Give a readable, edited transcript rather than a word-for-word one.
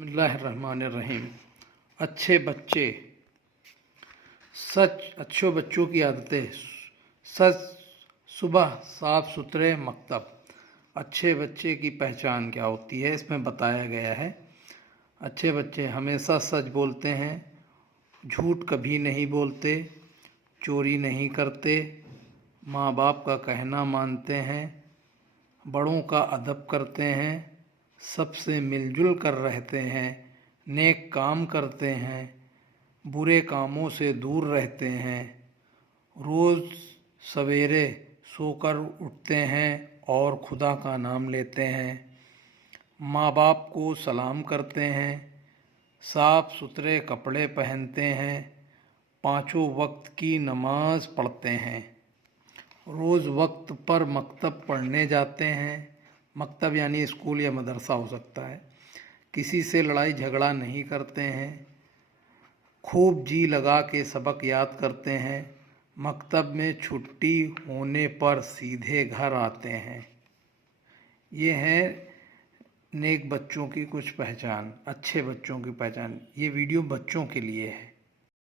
बिस्मिल्लाहिर्रहमानिर्रहीम। अच्छे बच्चे। अच्छे बच्चों की आदतें। सच, सुबह, साफ सुथरे मकतब। अच्छे बच्चे की पहचान क्या होती है, इसमें बताया गया है। अच्छे बच्चे हमेशा सच बोलते हैं, झूठ कभी नहीं बोलते, चोरी नहीं करते, माँ बाप का कहना मानते हैं, बड़ों का अदब करते हैं, सबसे मिलजुल कर रहते हैं, नेक काम करते हैं, बुरे कामों से दूर रहते हैं, रोज़ सवेरे सोकर उठते हैं और खुदा का नाम लेते हैं, माँ बाप को सलाम करते हैं, साफ सुथरे कपड़े पहनते हैं, पांचों वक्त की नमाज पढ़ते हैं, रोज़ वक्त पर मकतब पढ़ने जाते हैं। मकतब यानी स्कूल या मदरसा हो सकता है। किसी से लड़ाई झगड़ा नहीं करते हैं, खूब जी लगा के सबक याद करते हैं, मकतब में छुट्टी होने पर सीधे घर आते हैं। ये है नेक बच्चों की कुछ पहचान, अच्छे बच्चों की पहचान। ये वीडियो बच्चों के लिए है।